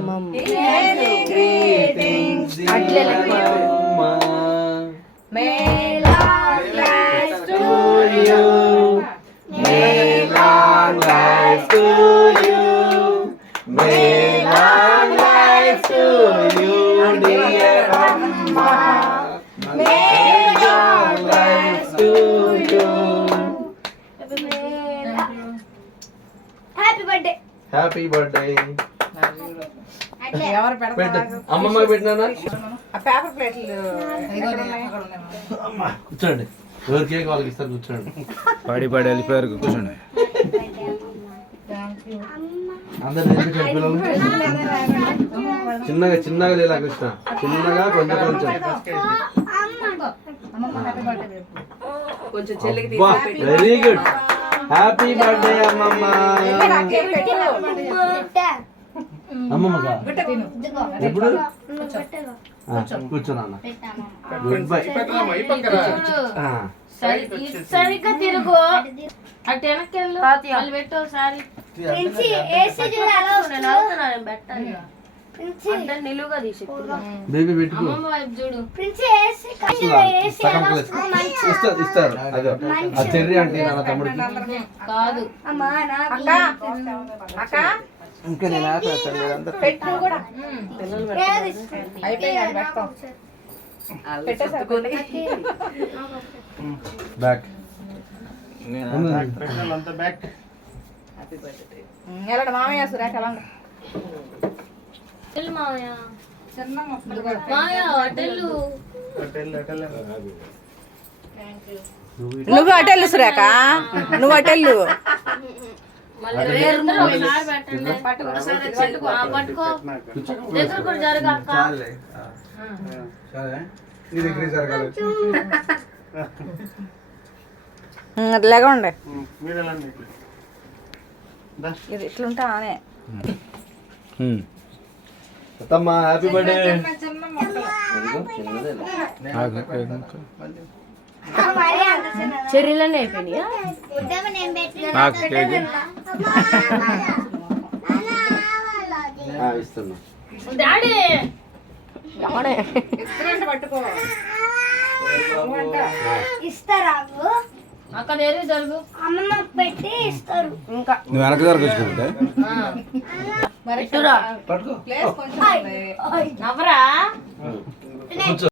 Many greetings, dear Amma. May long life to you. May long life to you. May long life to you, dear Amma. May long life to you. Happy birthday. Happy birthday. ఎవరు పెడతారు? అమ్మమ్మ పెట్టినా ఆ paper ప్లేట్లు కూర్చోండి. ఎవరి cake వాళ్ళకి ఇస్తారు, కూర్చోండి. పాడి పాడి వెళ్ళిపోయారు, కూర్చోండి. అందరు పిల్లలు చిన్నగా చిన్నగా లేదా కృష్ణ, చిన్నగా కొంచెం కొంచెం. Very good. హ్యాపీ బర్త్డే అమ్మమ్మ. అమ్మమ్మగా ఎప్పుడు కూర్చోనా? Good bye. సరిగ్గా తిరుగు, అటు వెనక్కి పెట్టు ఒకసారి. నిలువుగా తీసి బేబీ పెట్టుకో. చూడు ఇస్తారు అదే ఆ చెర్రీ అంటే నా తమ్ముడికి కాదు. ఇంకా నేను బ్యాక్ ఎలా మామయ్య సురేఖ ఎలా మామయ్య మామయ్య హోటల్ నువ్వు అటెల్లు సురేఖ, నువ్వు అటెల్లు. పట్టుకో దగ్గర కూడా జరగా అక్క. అట్లాగా ఉండే ఇది ఇట్లుంటా అనే. అత్తమ్మ హ్యాపీ బర్త్డే. చెర్రీలన్నీ అయిపోయినాయా? ఇస్తున్నా. డాడీ ఇస్తారా? అక్కడ ఏది జరుగు, అమ్మమ్మ పెట్టి ఇస్తారు. ఇంకా నువ్వు వెనక జరగచ్చుకుంటే నవ్వరా.